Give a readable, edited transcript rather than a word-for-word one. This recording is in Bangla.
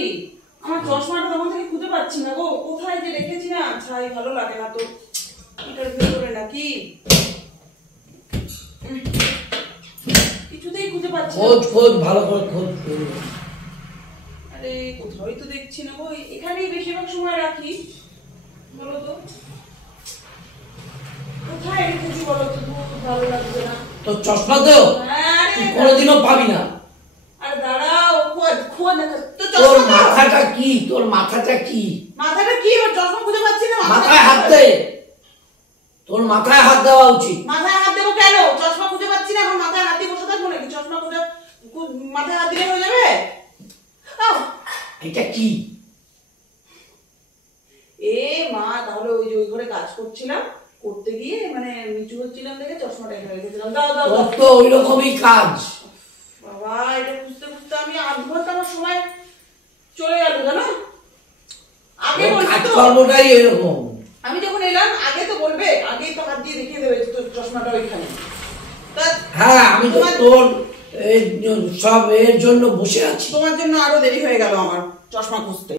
কি আমার চশমাটা তখন থেকে খুঁজে পাচ্ছি না গো, কোথায় যে রেখেছি না, ছাই ভালো লাগে না তো, এটার ভেতরে নাকি কিছুতেই খুঁজে পাচ্ছি না। খোঁজ ভালো করে খোঁজ। আরে কোথাও তো দেখছি না গো, এখানেই বেশিরভাগ সময় রাখি। বলো তো কোথায় রেখেছি বলো তো, ভালো লাগছে না। তোর চশমা তো তুই কোনোদিনও পাবি না। আর দাঁড়াও, খোঁজ তোর মাথাটা কি, তোর মাথাটা কি? মাথাটা কি? এবার চশমা খুঁজে পাচ্ছি না। মাথায় হাত দে, তোর মাথায় হাত দেওয়া উচিত। মাথায় হাত দেবো কেন? চশমা খুঁজে পাচ্ছি না, এখন মাথায় হাত দিয়ে বসে থাকবো নাকি? চশমা খুঁজে মাথায় হাত দিলে হয়ে যাবে? এটা কি? এ মা, তাহলে ওই যে ওই ঘরে কাজ করছিলাম, করতে গিয়ে মানে নিচু হচ্ছিলাম দেখে চশমাটা এখানে রেখেছিলাম। দাও দাও দাও। তো ওই রকমই কাজ বাবা, এটা খুঁজতে খুঁজতে আমি আধ ঘন্টা আমার সময় চলে গেল জানো। আগে কাজ বলতো, কর্মটাই এরকম। আমি যখন এলাম আগে তো বলবে, আগেই তো হাত দিয়ে দেখিয়ে দেবে তোর চশমাটা ওইখানে। হ্যাঁ, আমি তো তোর সব এর জন্য বসে আছি। তোমার জন্য আরো দেরি হয়ে গেল আমার চশমা খুঁজতে।